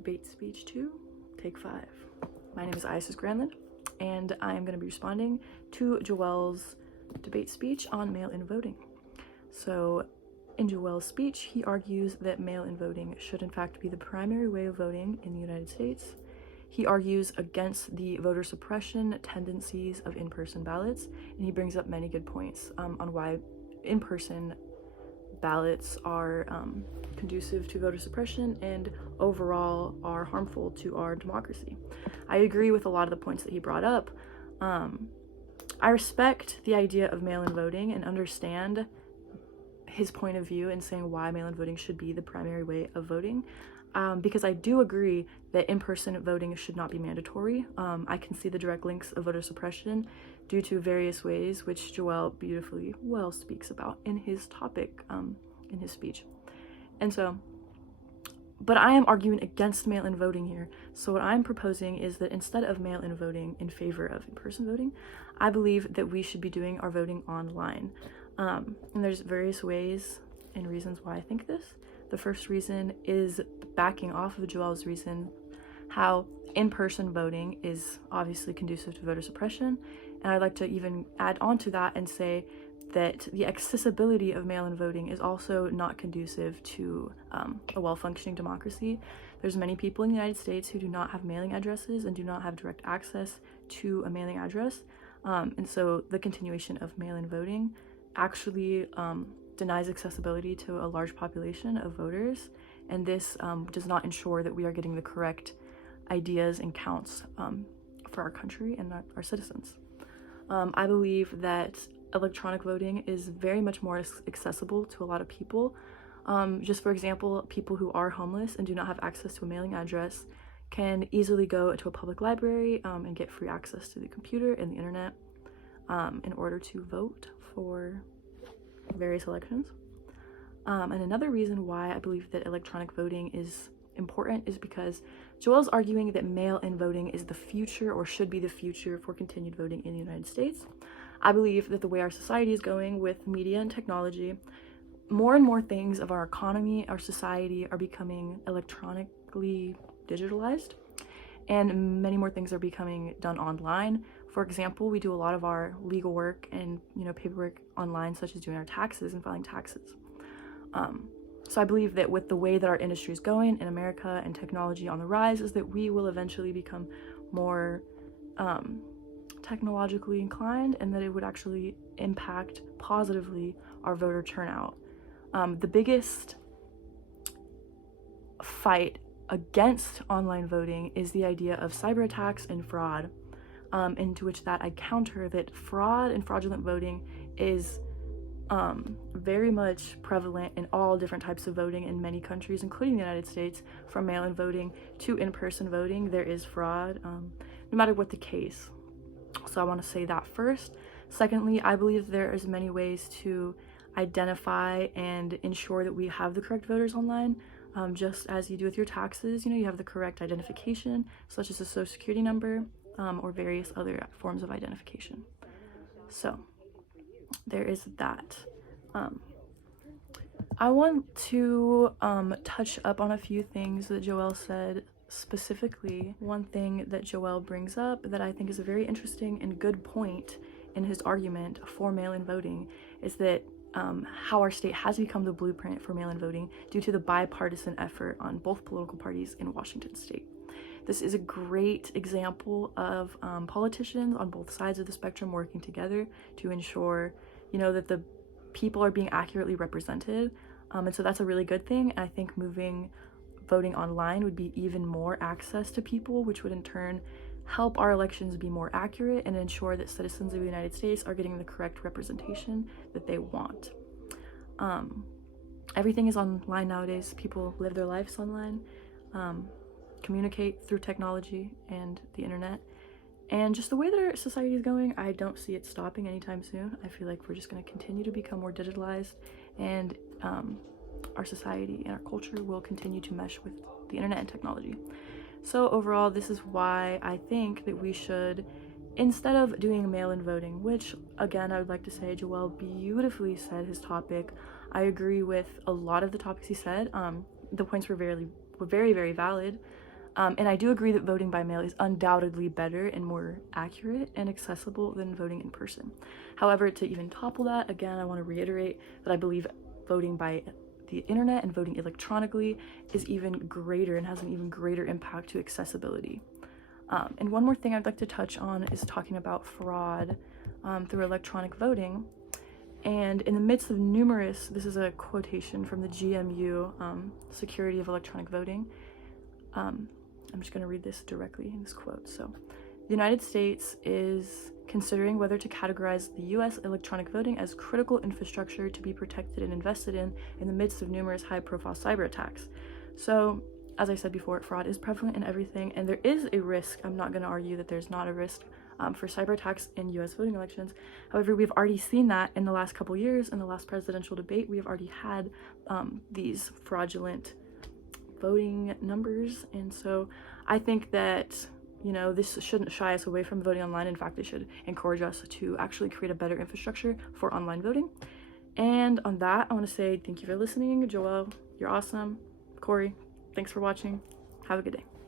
Debate Speech 2, Take 5. My name is Isis Granlund, and I am going to be responding to Joel's debate speech on mail-in voting. So, in Joel's speech, he argues that mail-in voting should in fact be the primary way of voting in the United States. He argues against the voter suppression tendencies of in-person ballots, and he brings up many good points on why in-person ballots are conducive to voter suppression and overall are harmful to our democracy. I agree with a lot of the points that he brought up. I respect the idea of mail-in voting and understand his point of view in saying why mail-in voting should be the primary way of voting, because I do agree that in-person voting should not be mandatory. I can see the direct links of voter suppression due to various ways, which Joel beautifully well speaks about in his topic, in his speech. And so, but I am arguing against mail-in voting here. So what I'm proposing is that instead of mail-in voting in favor of in-person voting, I believe that we should be doing our voting online. And there's various ways and reasons why I think this. The first reason is backing off of Joel's reason, how in-person voting is obviously conducive to voter suppression. And I'd like to even add on to that and say that the accessibility of mail-in voting is also not conducive to a well-functioning democracy. There's many people in the United States who do not have mailing addresses and do not have direct access to a mailing address. And so the continuation of mail-in voting actually denies accessibility to a large population of voters, and this does not ensure that we are getting the correct ideas and counts for our country and our citizens. I believe that electronic voting is very much more accessible to a lot of people. Just for example, people who are homeless and do not have access to a mailing address can easily go to a public library and get free access to the computer and the internet in order to vote for various elections. And another reason why I believe that electronic voting is important is because Joel's arguing that mail-in voting is the future or should be the future for continued voting in the United States. I believe that the way our society is going with media and technology, more and more things of our economy, our society are becoming electronically digitalized, and many more things are becoming done online. For example, we do a lot of our legal work and paperwork online, such as doing our taxes and filing taxes. So I believe that with the way that our industry is going in America and technology on the rise, is that we will eventually become more technologically inclined, and that it would actually impact positively our voter turnout. The biggest fight against online voting is the idea of cyber attacks and fraud, into which that I counter that fraud and fraudulent voting is very much prevalent in all different types of voting in many countries, including the United States. From mail-in voting to in-person voting, there is fraud, no matter what the case. So I want to say that first. Secondly, I believe there is many ways to identify and ensure that we have the correct voters online. Just as you do with your taxes, you have the correct identification, such as a social security number, or various other forms of identification. So there is that. I want to touch up on a few things that Joel said. Specifically, one thing that Joel brings up that I think is a very interesting and good point in his argument for mail-in voting is that how our state has become the blueprint for mail-in voting due to the bipartisan effort on both political parties in Washington state. This is a great example of politicians on both sides of the spectrum working together to ensure, that the people are being accurately represented. And so that's a really good thing. And I think moving voting online would be even more access to people, which would in turn help our elections be more accurate and ensure that citizens of the United States are getting the correct representation that they want. Everything is online nowadays. People live their lives online, communicate through technology and the internet. And just the way that our society is going, I don't see it stopping anytime soon. I feel like we're just going to continue to become more digitalized, and our society and our culture will continue to mesh with the internet and technology. So overall, this is why I think that we should, instead of doing mail-in voting, which again, I would like to say Joel beautifully said his topic. I agree with a lot of the topics he said. The points were very, very valid. And I do agree that voting by mail is undoubtedly better and more accurate and accessible than voting in person. However, to even topple that, again, I want to reiterate that I believe voting by the internet and voting electronically is even greater and has an even greater impact to accessibility. And one more thing I'd like to touch on is talking about fraud through electronic voting. And in the midst of numerous, this is a quotation from the GMU, Security of Electronic Voting. I'm just going to read this directly in this quote. So, the United States is considering whether to categorize the U.S. electronic voting as critical infrastructure to be protected and invested in the midst of numerous high-profile cyber attacks. So, as I said before, fraud is prevalent in everything, and there is a risk. I'm not going to argue that there's not a risk for cyber attacks in U.S. voting elections. However, we've already seen that in the last couple years. In the last presidential debate, we have already had these fraudulent voting numbers, and so I think that, you know, this shouldn't shy us away from voting online. In fact, it should encourage us to actually create a better infrastructure for online voting. And on that, I want to say thank you for listening. Joelle, you're awesome. Corey, thanks for watching. Have a good day.